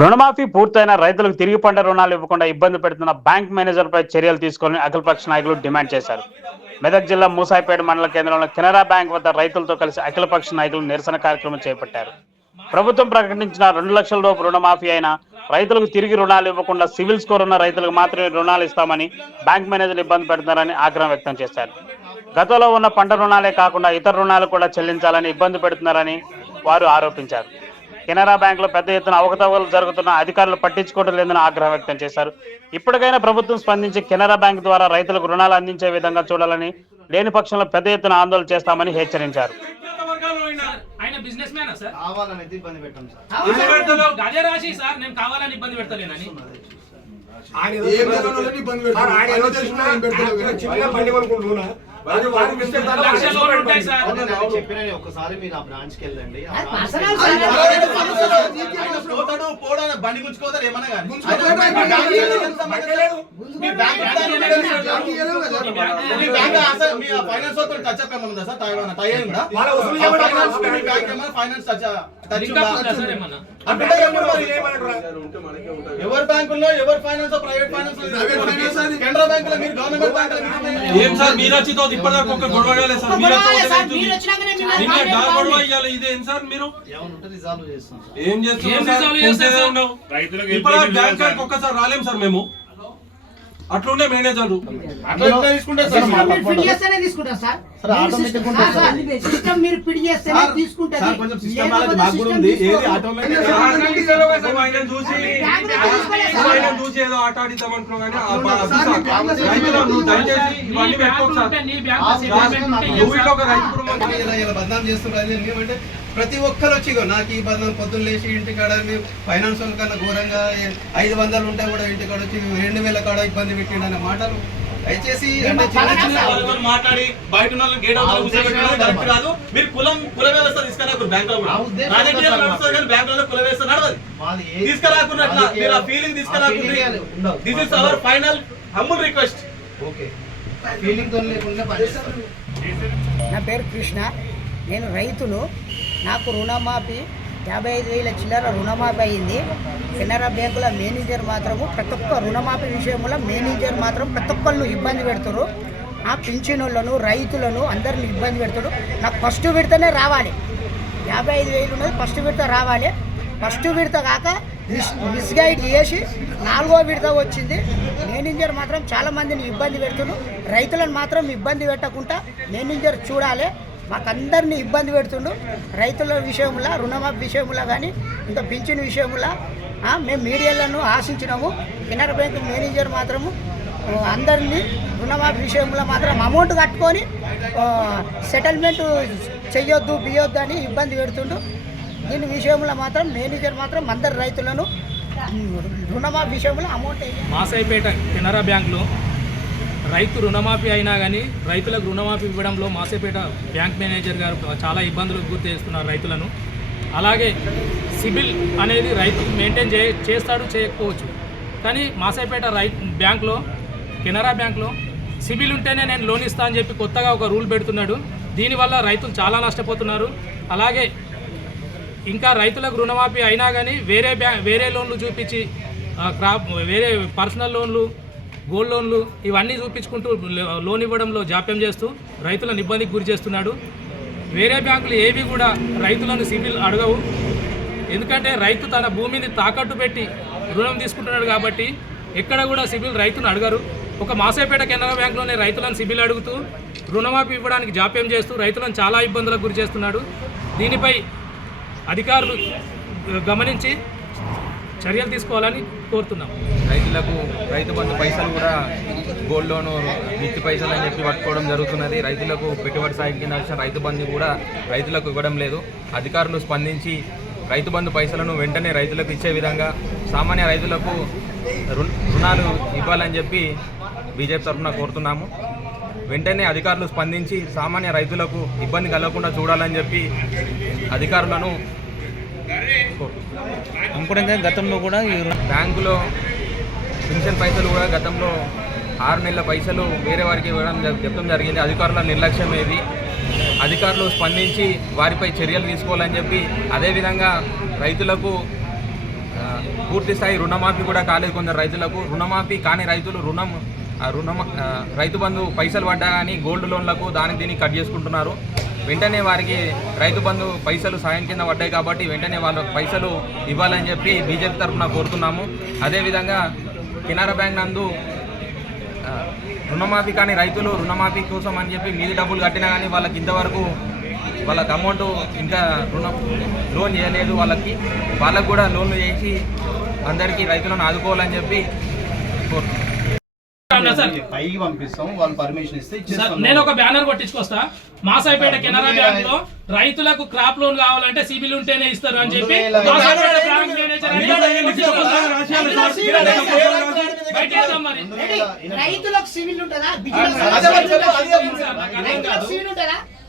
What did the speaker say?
రుణమాఫీ పూర్తయిన రైతులకు తిరిగి పంట రుణాలు ఇవ్వకుండా ఇబ్బంది పెడుతున్న బ్యాంక్ మేనేజర్పై చర్యలు తీసుకోవాలని అఖిలపక్ష నాయకులు డిమాండ్ చేశారు. మెదక్ జిల్లా మూసాయిపేట మండల కేంద్రంలో కెనరా బ్యాంక్ వద్ద రైతులతో కలిసి అఖిలపక్ష నాయకులు నిరసన కార్యక్రమం చేపట్టారు. ప్రభుత్వం ప్రకటించిన రెండు లక్షల రూపు రుణమాఫీ అయినా రైతులకు తిరిగి రుణాలు ఇవ్వకుండా సివిల్ స్కోర్ ఉన్న రైతులకు మాత్రమే రుణాలు ఇస్తామని బ్యాంక్ మేనేజర్లు ఇబ్బంది పెడుతున్నారని ఆగ్రహం వ్యక్తం చేశారు. గతంలో ఉన్న పంట రుణాలే కాకుండా ఇతర రుణాలు కూడా చెల్లించాలని ఇబ్బంది పెడుతున్నారని వారు ఆరోపించారు. కెనరా బ్యాంకులో పెద్ద ఎత్తున అవకతవకలు జరుగుతున్న అధికారులు పట్టించుకోవడం లేదని ఆగ్రహం వ్యక్తం చేశారు. ఇప్పటికైనా ప్రభుత్వం స్పందించి కెనరా బ్యాంక్ ద్వారా రైతులకు రుణాలు అందించే విధంగా చూడాలని లేని పక్షంలో పెద్ద ఎత్తున ఆందోళన చేస్తామని హెచ్చరించారు. ఆయన బిజినెస్ మ్యానా సార్? కావాలని ఇబ్బంది పెట్టాం సార్. సార్. నేను కావాలని ఇబ్బంది పెడతలేనని చెప్పిన ఒక్కసారి మీరు ఆ బ్రాంచ్కి వెళ్ళండి. ఆయన పోతాడు బండి గుంజుకోతాడు ఏమన్నా కానీ. మీ బ్యాంక్ అసలు మీ ఫైనాన్స్ టచ్ అప్ ఏమన్నా సార్. మీ బ్యాంక్ ఏమన్నా టచ్ ఎవరి బ్యాంకుల్లో ఎవరి finance private finance private finance అది. కెనరా బ్యాంక్లో మీరు గవర్నమెంట్ బ్యాంక్లో మీరు ఏం సార్ మీరు ఇప్పటిదాకా ఒక గొడవ కాలేదు సార్ మీరు గొడవ. మీరు. ఇవ్వాలి ఇదేం సార్ మీరు? ఏం ఏం చేస్తున్నారు సార్? చూసేదే సార్? ఉన్నాం ఇప్పుడు బ్యాంక్ కాడికి ఒక్కసారి రాలేం సార్ మేము? అట్లుండే మేనేజర్ తీసుకుంటే సార్. సిస్టమ్ మీరు చేస్తేనే చూసి ఏదో ఆట ఆడిద్దాం అనుకున్నాం బదనాం చేస్తున్నారు. ప్రతి ఒక్కరు వచ్చి నాకు ఈ బదనాం పొద్దున్న లేచి ఇంటికాడ ఫైనాన్స్ వాళ్ళ కన్నా ఘోరంగా ఐదు వందలు ఉంటే కూడా ఇంటికాడ వచ్చి రెండు వేల కాడ ఇబ్బంది పెట్టిండు అనే మాటలు. దయచేసి మాట్లాడి బయట గేట్ కరెక్ట్ కాదు. మీరు కులం కుల వ్యవస్థ తీసుకురాకు బ్యాంక్లో బ్యాంక్లో కుల వ్యవస్థ నడవదు. తీసుకురాకున్నట్ల మీరు ఆ feeling. This is our final humble request okay. Feeling నా పేరు కృష్ణ. నేను రైతును. నాకు రుణమాఫీ యాభై ఐదు వేల చిల్లర రుణమాఫీ అయింది. కెనరా బ్యాంకుల మేనేజర్ మాత్రము ప్రతి ఒక్క రుణమాఫీ విషయంలో మేనేజర్ మాత్రం ప్రతి ఒక్కళ్ళు ఇబ్బంది పెడతారు. ఆ పింఛనులను రైతులను అందరిని ఇబ్బంది పెడతాడు నాకు ఫస్ట్ విడతనే రావాలి. యాభై ఐదు వేలు ఉన్నది ఫస్ట్ విడత రావాలి. ఫస్ట్ విడత కాక మిస్ మిస్గైడ్ చేసి నాలుగో విడత వచ్చింది. మేనేజర్ మాత్రం చాలామందిని ఇబ్బంది పెడుతున్నాడు రైతులను మాత్రం ఇబ్బంది పెట్టకుండా మేనేజర్ చూడాలి. మాకందరినీ ఇబ్బంది పెడుతుండు. రైతుల విషయంలో రుణమాఫీ విషయంలో కానీ ఇంకా పింఛన్ విషయంలో మేము మీడియాలను ఆశించినాము. కెనరా బ్యాంక్ మేనేజర్ మాత్రము అందరినీ రుణమాఫీ విషయంలో మాత్రం అమౌంట్ కట్టుకొని సెటిల్మెంట్ చెయ్యొద్దు బియ్యొద్దు అని ఇబ్బంది పెడుతుండు. దీని విషయంలో మాత్రం మేనేజర్ మాత్రం అందరు రైతులను రుణమాఫీ విషయంలో అమౌంట్ మాసైపేట కెనరా బ్యాంకులో రైతు రుణమాఫీ అయినా కానీ రైతులకు రుణమాఫీ ఇవ్వడంలో మాసేపేట బ్యాంక్ మేనేజర్ గారు చాలా ఇబ్బందులకు గురి చేస్తున్నారు రైతులను. అలాగే సిబిల్ అనేది రైతు మెయింటైన్ చే చేస్తాడు చేయకపోవచ్చు. కానీ మాసేపేట రై బ్యాంక్లో కెనరా బ్యాంక్లో సిబిల్ ఉంటేనే నేను లోన్ ఇస్తా అని చెప్పి కొత్తగా ఒక రూల్ పెడుతున్నాడు. దీనివల్ల రైతులు చాలా నష్టపోతున్నారు. అలాగే ఇంకా రైతులకు రుణమాఫీ అయినా కానీ వేరే బ్యా వేరే లోన్లు చూపించి క్రాప్ వేరే పర్సనల్ లోన్లు గోల్డ్ లోన్లు ఇవన్నీ చూపించుకుంటూ లోన్ ఇవ్వడంలో జాప్యం చేస్తూ రైతులను ఇబ్బందికి గురి చేస్తున్నాడు. వేరే బ్యాంకులు ఏవి కూడా రైతులను సిబిల్ అడగవు. ఎందుకంటే రైతు తన భూమిని తాకట్టు పెట్టి రుణం తీసుకుంటున్నాడు కాబట్టి ఎక్కడ కూడా సిబిల్ రైతును అడగరు. ఒక మాసేపేట కెనరా బ్యాంకులోనే రైతులను సిబిల్ అడుగుతూ రుణమాఫీ ఇవ్వడానికి జాప్యం చేస్తూ రైతులను చాలా ఇబ్బందులకు గురి చేస్తున్నాడు. దీనిపై అధికారులు గమనించి చర్యలు తీసుకోవాలని కోరుతున్నాం. రైతులకు రైతు బంధు పైసలు కూడా గోల్డ్ లోన్ మిత్తి పైసలు అని చెప్పి పట్టుకోవడం జరుగుతున్నది. రైతులకు పెట్టుబడి సాయం కింద వచ్చిన రైతు బంధు కూడా రైతులకు ఇవ్వడం లేదు. అధికారులు స్పందించి రైతు బంధు పైసలను వెంటనే రైతులకు ఇచ్చే విధంగా సామాన్య రైతులకు రుణాలు ఇవ్వాలని చెప్పి బీజేపీ తరఫున కోరుతున్నాము. వెంటనే అధికారులు స్పందించి సామాన్య రైతులకు ఇబ్బంది కలగకుండా చూడాలని చెప్పి అధికారులను ఇంకోటి గతంలో కూడా ఈ బ్యాంకులో పెన్షన్ పైసలు కూడా గతంలో ఆరు నెలల పైసలు వేరే వారికి ఇవ్వడం జ- చెప్పడం జరిగింది. అధికారుల నిర్లక్ష్యం ఏది? అధికారులు స్పందించి వారిపై చర్యలు తీసుకోవాలని చెప్పి అదేవిధంగా రైతులకు పూర్తి స్థాయి రుణమాఫీ కూడా కాలేదు కొందరు రైతులకు. రుణమాఫీ కాని రైతులు రుణం రుణం రైతు బంధు పైసలు పడ్డా కానీ గోల్డ్ లోన్లకు దానికి దీన్ని కట్ చేసుకుంటున్నారు. వెంటనే వారికి రైతు బంధు పైసలు సాయం కింద పడ్డాయి కాబట్టి వెంటనే వాళ్ళ పైసలు ఇవ్వాలని చెప్పి బీజేపీ తరఫున కోరుతున్నాము. అదేవిధంగా కెనరా బ్యాంక్ నందు రుణమాఫీ కానీ రైతులు రుణమాఫీ కోసం అని చెప్పి మీది డబ్బులు కట్టినా కానీ వాళ్ళకి ఇంతవరకు వాళ్ళకి అమౌంట్ ఇంకా రుణం లోన్ చేయలేదు వాళ్ళకి. వాళ్ళకు కూడా లోన్లు చేసి అందరికీ రైతులను ఆదుకోవాలని చెప్పి కోరుతున్నాం పైకి పంపిస్తాం వాళ్ళు పర్మిషన్ ఇస్తే సార్, ఇచ్చేస్తాం నేను ఒక బ్యానర్ కొట్టించుకొస్తా మాసాయిపేట కెనరా బ్యాంక్లో రైతులకు క్రాప్ లోన్ కావాలంటే సిబిల్ ఉంటేనే ఇస్తారు అని చెప్పి. రైతులకు సివిల్ ఉంటుందా